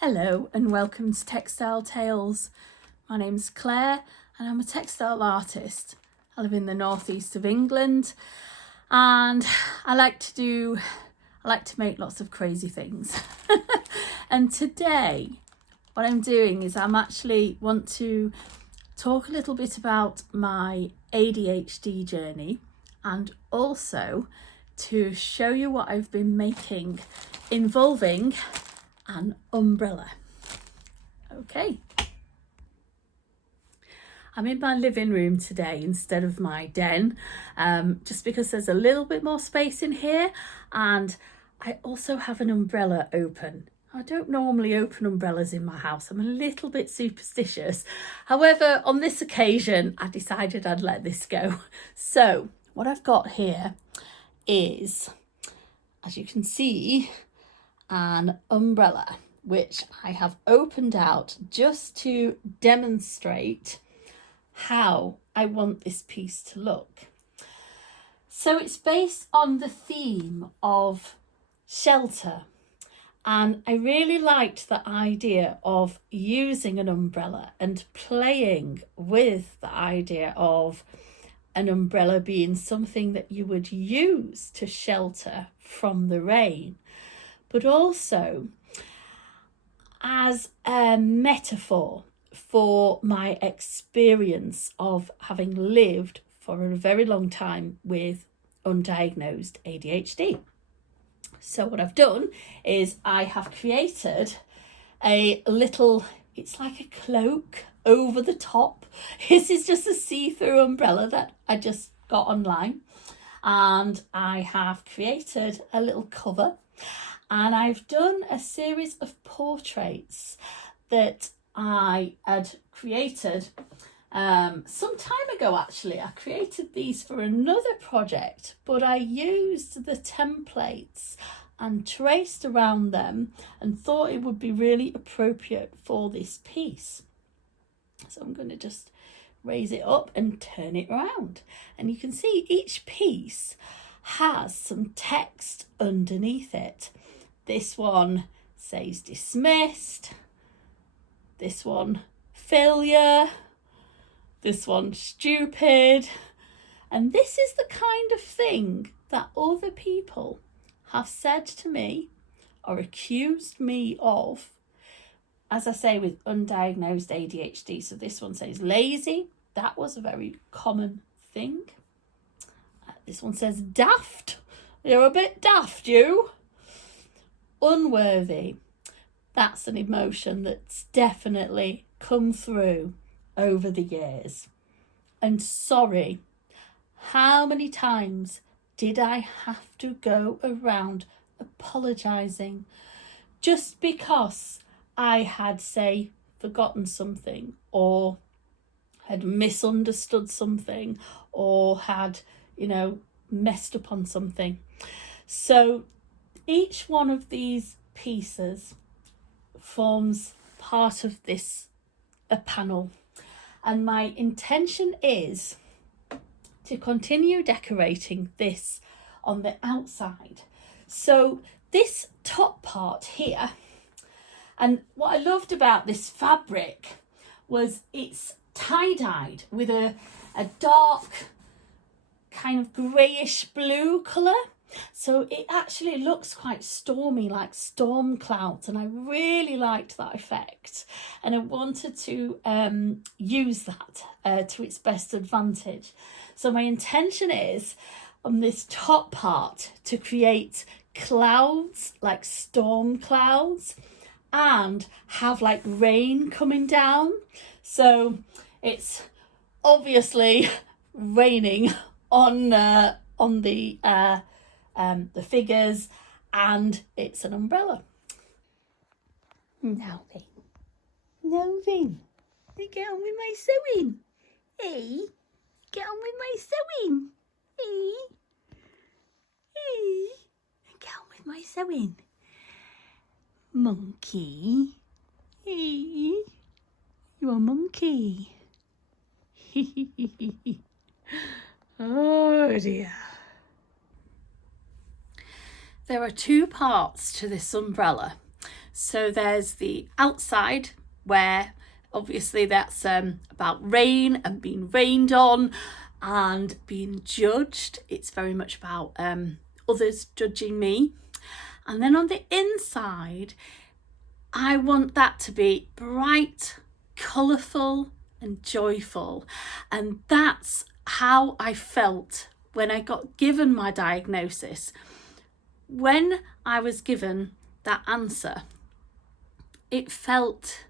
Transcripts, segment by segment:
Hello and welcome to Textile Tales. My name's Claire and I'm a textile artist. I live in the northeast of England and I like to make lots of crazy things. And today what I'm doing is I'm actually want to talk a little bit about my ADHD journey and also to show you what I've been making involving an umbrella. Okay, I'm in my living room today instead of my den, just because there's a little bit more space in here, and I also have an umbrella open. I don't normally open umbrellas in my house. I'm a little bit superstitious. However, on this occasion, I decided I'd let this go. So what I've got here is, as you can see, an umbrella which I have opened out just to demonstrate how I want this piece to look. So it's based on the theme of shelter, and I really liked the idea of using an umbrella and playing with the idea of an umbrella being something that you would use to shelter from the rain, but also as a metaphor for my experience of having lived for a very long time with undiagnosed ADHD. So what I've done is I have created a little, it's like a cloak over the top. This is just a see-through umbrella that I just got online, and I have created a little cover. And I've done a series of portraits that I had created some time ago. Actually, I created these for another project, but I used the templates and traced around them and thought it would be really appropriate for this piece. So I'm going to just raise it up and turn it around. And you can see each piece has some text underneath it. This one says dismissed, this one failure, this one stupid, and this is the kind of thing that other people have said to me or accused me of, as I say, with undiagnosed ADHD. So this one says lazy, that was a very common thing. This one says daft, you're a bit daft, you. Unworthy, that's an emotion that's definitely come through over the years. And sorry, how many times did I have to go around apologising just because I had, say, forgotten something or had misunderstood something or had, messed up on something. So each one of these pieces forms part of a panel, and my intention is to continue decorating this on the outside. So this top part here, and what I loved about this fabric was it's tie-dyed with a dark kind of greyish blue colour. So it actually looks quite stormy, like storm clouds, and I really liked that effect, and I wanted to use that to its best advantage. So my intention is on this top part to create clouds, like storm clouds, and have like rain coming down. So it's obviously raining on the figures, and it's an umbrella. Now then, get on with my sewing. Hey, get on with my sewing. Hey, get on with my sewing. Monkey. Hey, you're a monkey. Oh dear. There are two parts to this umbrella. So there's the outside, where obviously that's about rain and being rained on and being judged. It's very much about others judging me. And then on the inside, I want that to be bright, colourful and joyful. And that's how I felt when I got given my diagnosis. When I was given that answer, it felt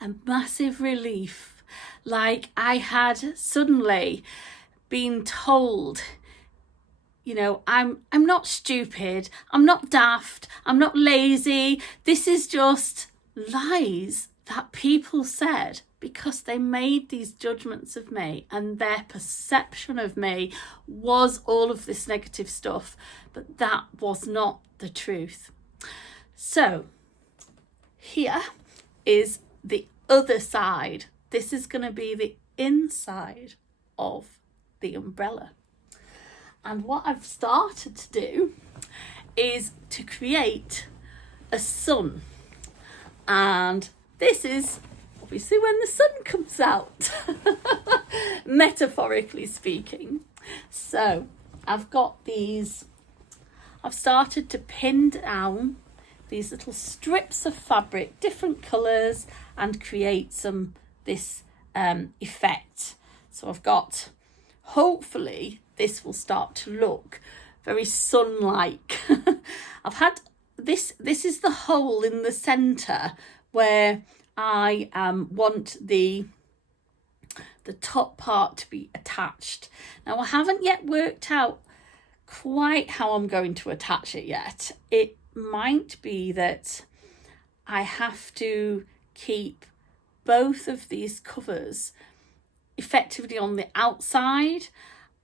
a massive relief, like I had suddenly been told, you know, I'm not stupid, I'm not daft, I'm not lazy. This is just lies that people said because they made these judgments of me, and their perception of me was all of this negative stuff, but that was not the truth. So here is the other side. This is going to be the inside of the umbrella. And what I've started to do is to create a sun. And this is obviously when the sun comes out, metaphorically speaking. So I've started to pin down these little strips of fabric, different colours, and create this effect. So I've got, hopefully this will start to look very sun-like. I've had this is the hole in the centre where I want the top part to be attached. Now I haven't yet worked out quite how I'm going to attach it yet. It might be that I have to keep both of these covers effectively on the outside,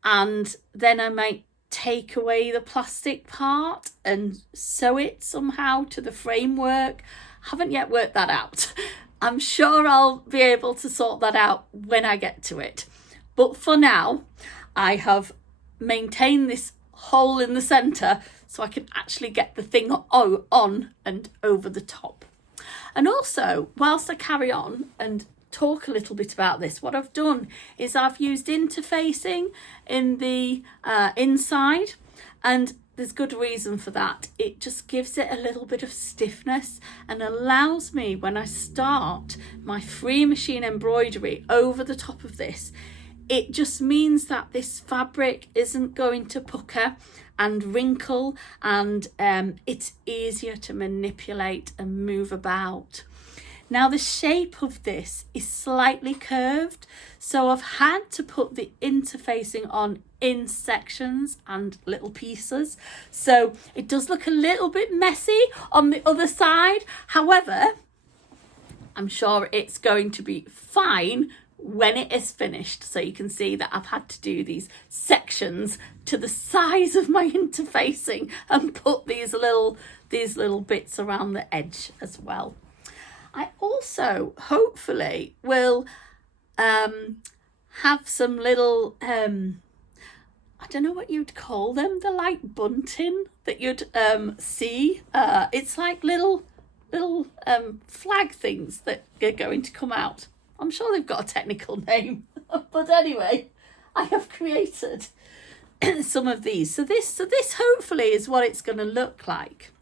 and then I might take away the plastic part and sew it somehow to the framework. Haven't yet worked that out. I'm sure I'll be able to sort that out when I get to it. But for now, I have maintained this hole in the centre so I can actually get the thing on and over the top. And also, whilst I carry on and talk a little bit about this, what I've done is I've used interfacing in the inside, and there's good reason for that. It just gives it a little bit of stiffness and allows me, when I start my free machine embroidery over the top of this, it just means that this fabric isn't going to pucker and wrinkle, and it's easier to manipulate and move about. Now the shape of this is slightly curved, so I've had to put the interfacing on in sections and little pieces, so it does look a little bit messy on the other side. However, I'm sure it's going to be fine when it is finished. So you can see that I've had to do these sections to the size of my interfacing and put these little bits around the edge as well. I also hopefully will have some little I don't know what you'd call them. They're like bunting that you'd see. It's like little flag things that are going to come out. I'm sure they've got a technical name, but anyway, I have created some of these. So this hopefully is what it's going to look like.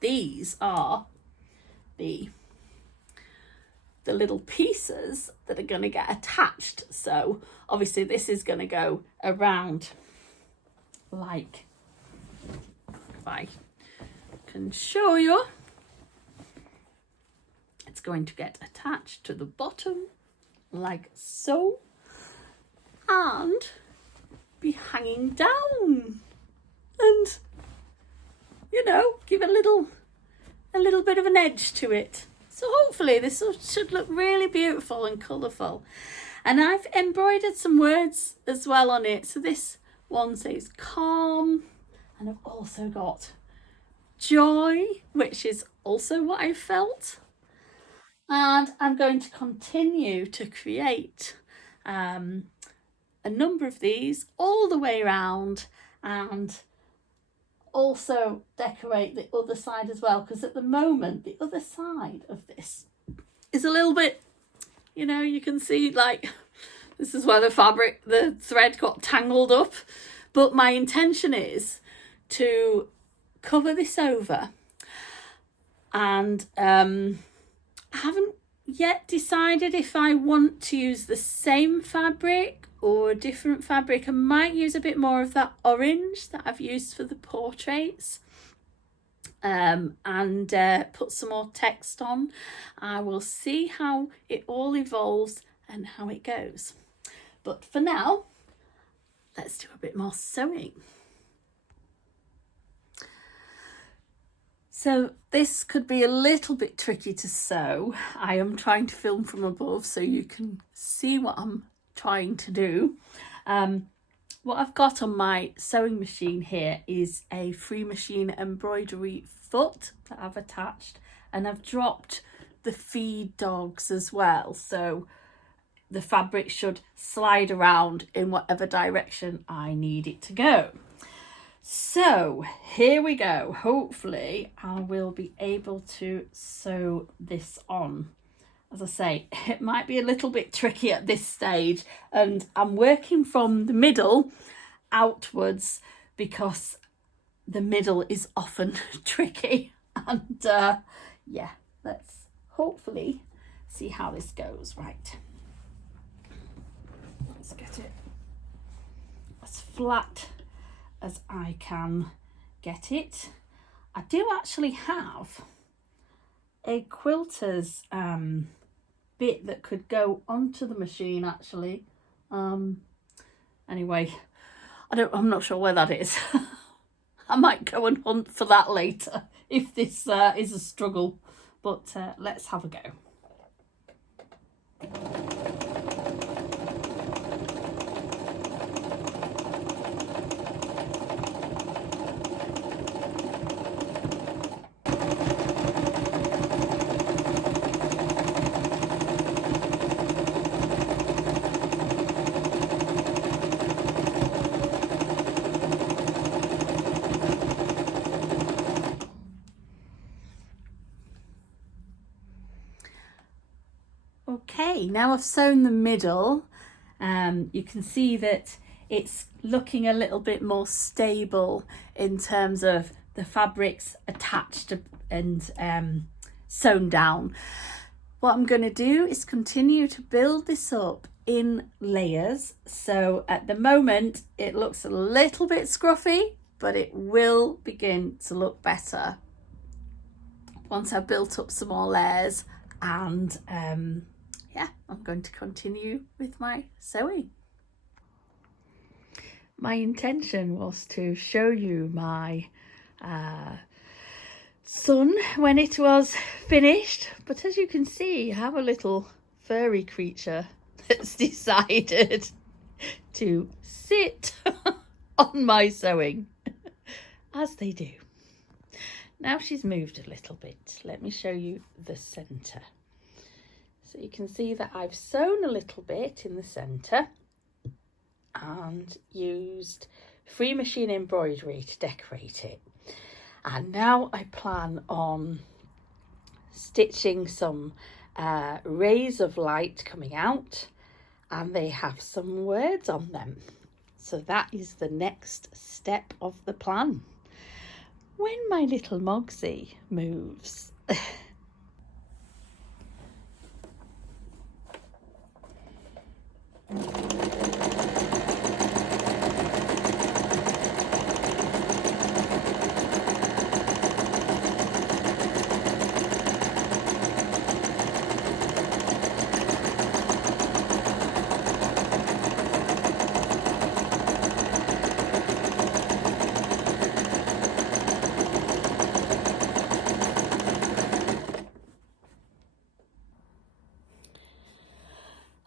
These are the little pieces that are going to get attached. So obviously this is going to go around, like, if I can show you, it's going to get attached to the bottom like so, and be hanging down, and, you know, give a little bit of an edge to it. So hopefully this should look really beautiful and colourful. And I've embroidered some words as well on it. So this one says calm, and I've also got joy, which is also what I felt. And I'm going to continue to create a number of these all the way around, and also decorate the other side as well, because at the moment the other side of this is a little bit, you know, you can see like this is where the thread got tangled up. But my intention is to cover this over, and I haven't yet decided if I want to use the same fabric or a different fabric. I might use a bit more of that orange that I've used for the portraits, and put some more text on. I will see how it all evolves and how it goes. But for now, let's do a bit more sewing. So this could be a little bit tricky to sew. I am trying to film from above so you can see what I'm trying to do. What I've got on my sewing machine here is a free machine embroidery foot that I've attached, and I've dropped the feed dogs as well, so the fabric should slide around in whatever direction I need it to go. So here we go. Hopefully I will be able to sew this on. As I say, it might be a little bit tricky at this stage, and I'm working from the middle outwards because the middle is often tricky. And yeah, let's hopefully see how this goes. Right, let's get it as flat as I can get it. I do actually have a quilter's bit that could go onto the machine actually. Anyway, I'm not sure where that is. I might go and hunt for that later if this is a struggle, but let's have a go. Okay, now I've sewn the middle. You can see that it's looking a little bit more stable in terms of the fabrics attached and sewn down. What I'm going to do is continue to build this up in layers. So at the moment it looks a little bit scruffy, but it will begin to look better once I've built up some more layers. And yeah, I'm going to continue with my sewing. My intention was to show you my sun when it was finished, but as you can see, I have a little furry creature that's decided to sit on my sewing, as they do. Now she's moved a little bit. Let me show you the centre. So you can see that I've sewn a little bit in the centre and used free machine embroidery to decorate it. And now I plan on stitching some rays of light coming out, and they have some words on them. So that is the next step of the plan. When my little Mogsy moves.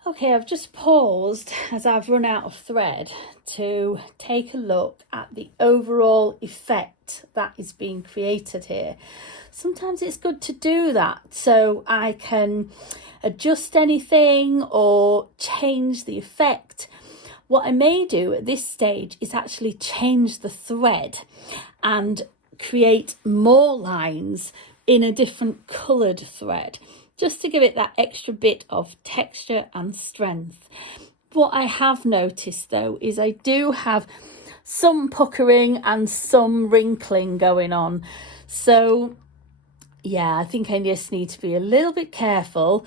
Okay, I've just paused as I've run out of thread to take a look at the overall effect that is being created here. Sometimes it's good to do that so I can adjust anything or change the effect. what I may do at this stage is actually change the thread and create more lines in a different coloured thread, just to give it that extra bit of texture and strength. What I have noticed though is I do have some puckering and some wrinkling going on. So yeah, I think I just need to be a little bit careful.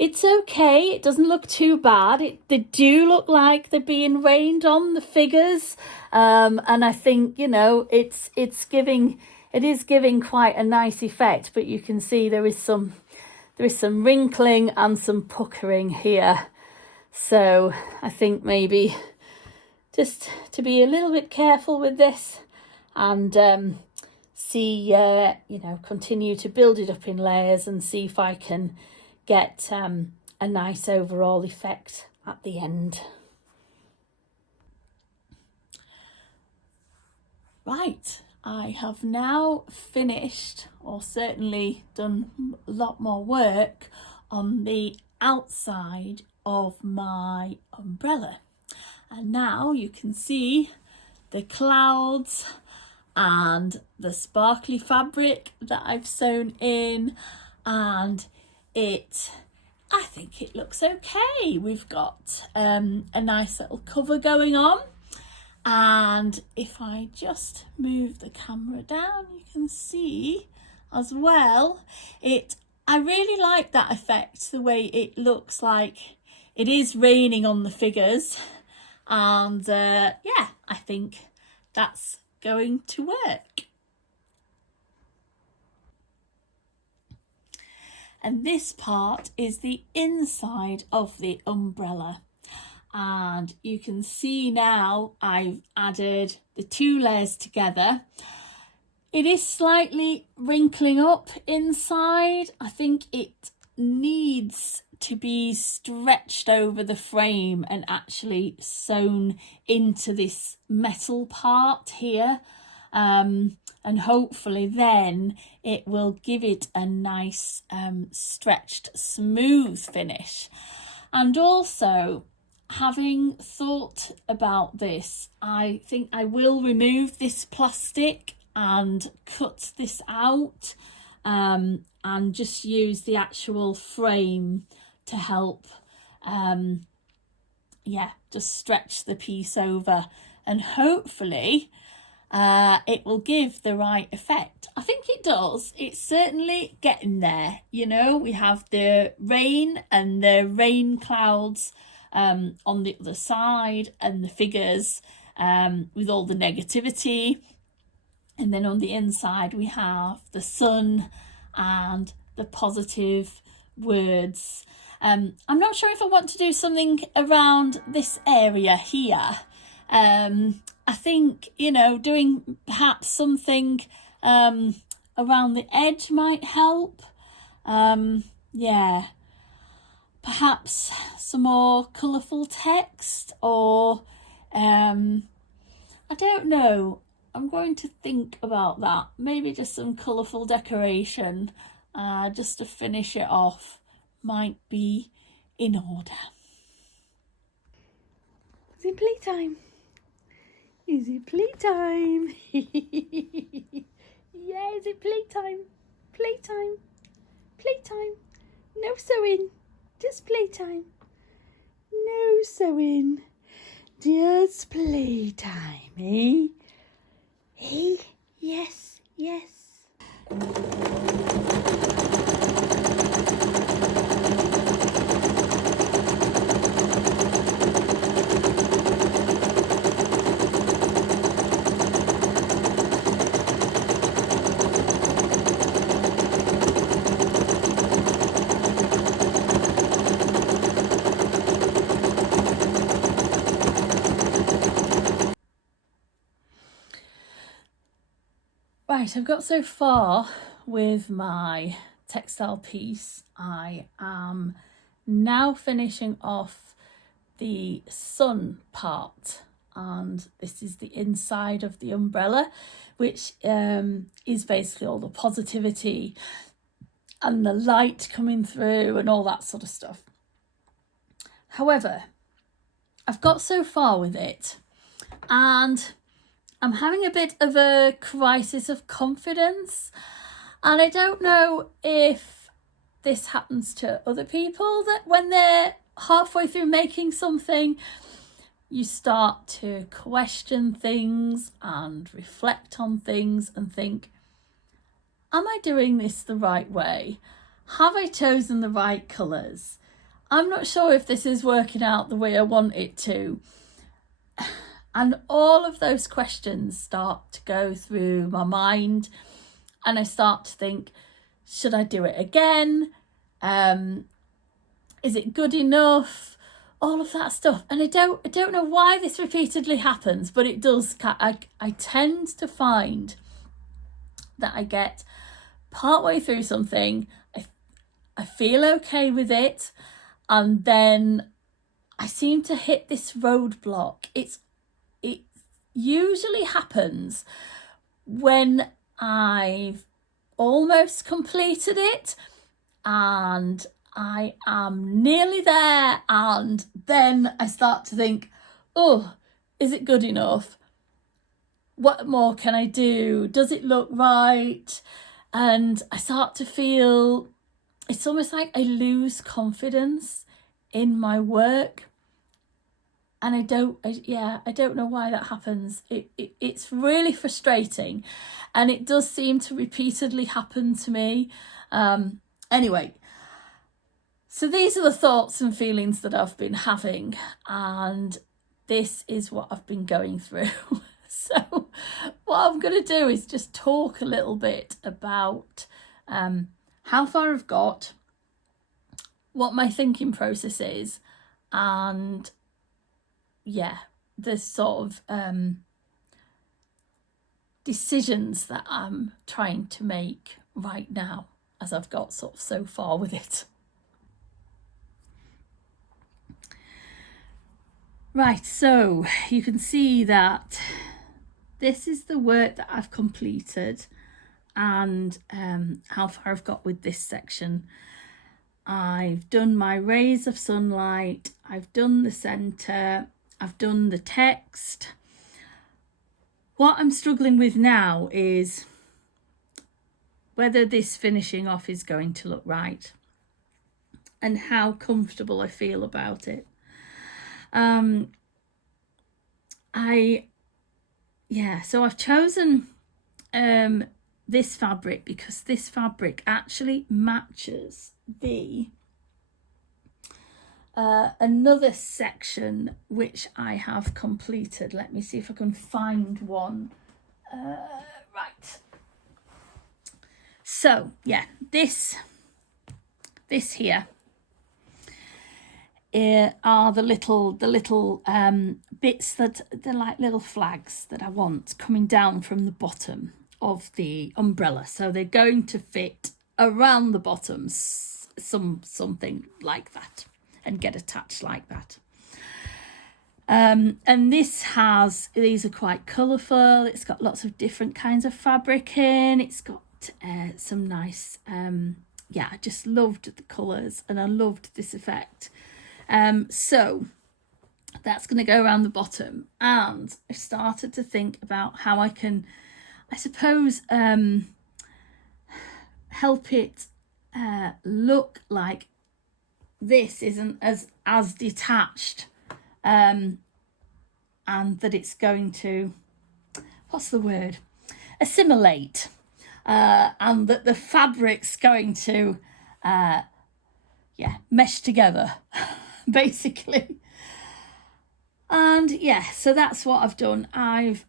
It's okay, it doesn't look too bad. They do look like they're being rained on, the figures, and I think, you know, it is giving quite a nice effect. But you can see there is some wrinkling and some puckering here. So I think maybe just to be a little bit careful with this and see, you know, continue to build it up in layers and see if I can get a nice overall effect at the end. Right, I have now finished, or certainly done a lot more work on the outside of my umbrella, and now you can see the clouds and the sparkly fabric that I've sewn in, and I think it looks okay. We've got a nice little cover going on, and if I just move the camera down, you can see as well, I really like that effect, the way it looks like it is raining on the figures, and yeah, I think that's going to work. And this part is the inside of the umbrella, and you can see now I've added the two layers together. It is slightly wrinkling up inside. I think it needs to be stretched over the frame and actually sewn into this metal part here, and hopefully then it will give it a nice stretched, smooth finish. And also, having thought about this, I think I will remove this plastic and cut this out, and just use the actual frame to help just stretch the piece over, and hopefully it will give the right effect. I think it does. It's certainly getting there. You know, we have the rain and the rain clouds on the other side, and the figures with all the negativity, and then on the inside we have the sun and the positive words. I'm not sure if I want to do something around this area here. I think, you know, doing perhaps something around the edge might help. Yeah, perhaps some more colourful text, or I don't know. I'm going to think about that. Maybe just some colourful decoration just to finish it off might be in order. Is it playtime? Is it playtime? Yeah, is it playtime? Playtime? Playtime? No sewing, just playtime. No sewing, just playtime, eh? Eh? Yes, yes. Right, I've got so far with my textile piece. I am now finishing off the sun part, and this is the inside of the umbrella, which is basically all the positivity and the light coming through and all that sort of stuff. However, I've got so far with it, and I'm having a bit of a crisis of confidence, and I don't know if this happens to other people, that when they're halfway through making something, you start to question things and reflect on things and think, am I doing this the right way? Have I chosen the right colours? I'm not sure if this is working out the way I want it to. And all of those questions start to go through my mind, and I start to think, should I do it again? Is it good enough? All of that stuff. And I don't know why this repeatedly happens, but it does. I tend to find that I get partway through something, I feel okay with it, and then I seem to hit this roadblock. It usually happens when I've almost completed it and I am nearly there, and then I start to think, oh, is it good enough? What more can I do? Does it look right? And I start to feel, it's almost like I lose confidence in my work. And I don't know why that happens. It's really frustrating, and it does seem to repeatedly happen to me. Anyway, so these are the thoughts and feelings that I've been having, and this is what I've been going through. So what I'm going to do is just talk a little bit about how far I've got, what my thinking process is, and the sort of decisions that I'm trying to make right now as I've got sort of so far with it. Right, so you can see that this is the work that I've completed, and how far I've got with this section. I've done my rays of sunlight, I've done the centre, I've done the text. What I'm struggling with now is whether this finishing off is going to look right and how comfortable I feel about it. So I've chosen this fabric because this fabric actually matches the another section which I have completed. Let me see if I can find one. Right. So yeah, this here are the little bits that they're like little flags that I want coming down from the bottom of the umbrella. So they're going to fit around the bottom, something like that, and get attached like that. And these are quite colourful. It's got lots of different kinds of fabric in. It's got some nice, I just loved the colours and I loved this effect. So that's going to go around the bottom, and I started to think about how I can, I suppose, help it look like this isn't as detached, and that it's going to, what's the word, assimilate, and that the fabric's going to mesh together basically. And so that's what I've done. I've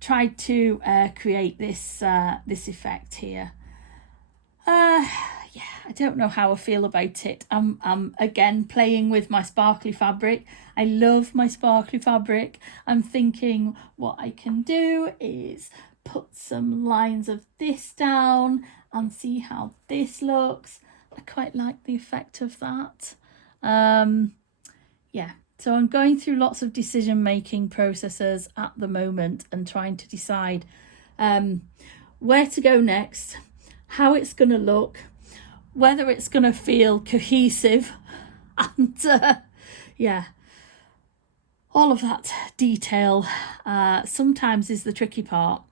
tried to create this effect here. I don't know how I feel about it. I'm again playing with my sparkly fabric. I love my sparkly fabric. I'm thinking what I can do is put some lines of this down and see how this looks. I quite like the effect of that. So I'm going through lots of decision-making processes at the moment and trying to decide where to go next, how it's going to look, whether it's going to feel cohesive, and all of that detail sometimes is the tricky part.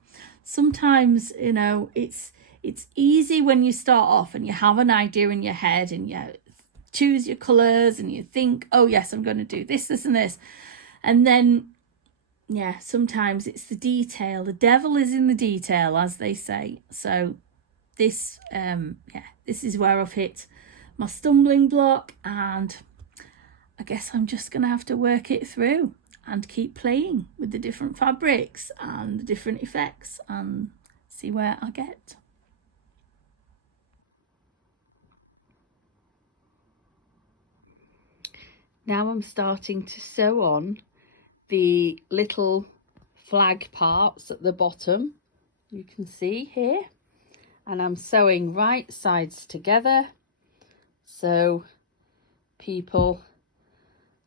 Sometimes, you know, it's easy when you start off and you have an idea in your head and you choose your colours and you think, oh yes, I'm going to do this, this and this. And then, yeah, sometimes it's the detail. The devil is in the detail, as they say. So this, this is where I've hit my stumbling block, and I guess I'm just going to have to work it through and keep playing with the different fabrics and the different effects and see where I get. Now I'm starting to sew on the little flag parts at the bottom, you can see here, and I'm sewing right sides together so people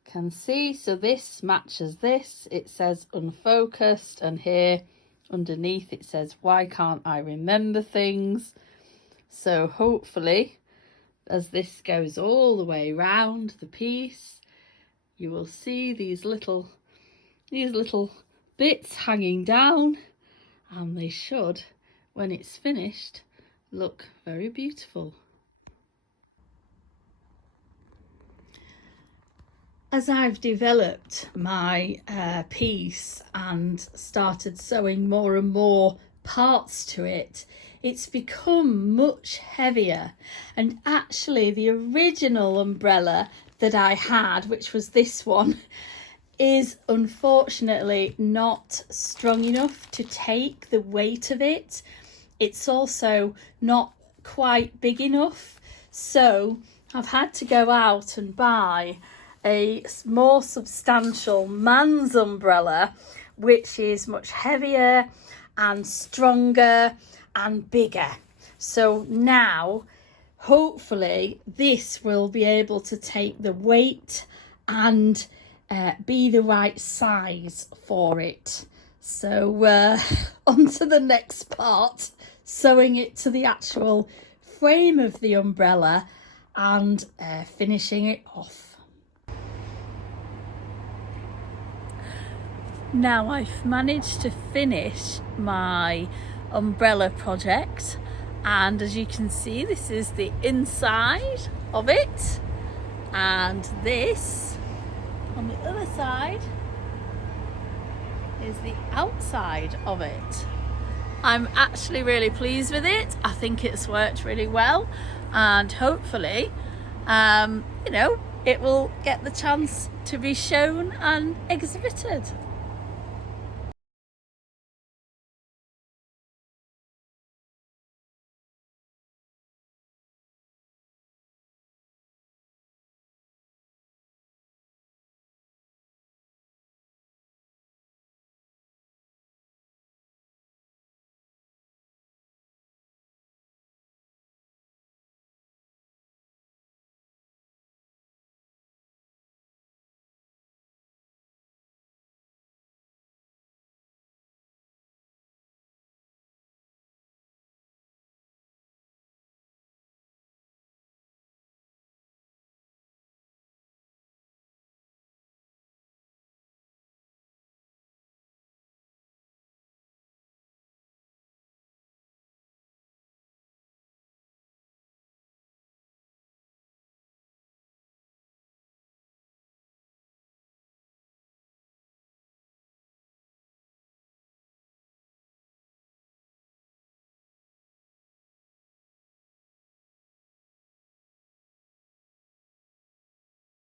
can see. So this matches this, it says unfocused, and here underneath it says why can't I remember things. So hopefully as this goes all the way around the piece, you will see these little bits hanging down, and they should, when it's finished, look very beautiful. As I've developed my piece and started sewing more and more parts to it, it's become much heavier. And actually the original umbrella that I had, which was this one, is unfortunately not strong enough to take the weight of it. It's also not quite big enough, so I've had to go out and buy a more substantial man's umbrella, which is much heavier and stronger and bigger. So now hopefully this will be able to take the weight and be the right size for it. So on to the next part, sewing it to the actual frame of the umbrella and finishing it off. Now I've managed to finish my umbrella project, and as you can see, this is the inside of it, and this on the other side is the outside of it. I'm actually really pleased with it. I think it's worked really well, and hopefully you know, it will get the chance to be shown and exhibited.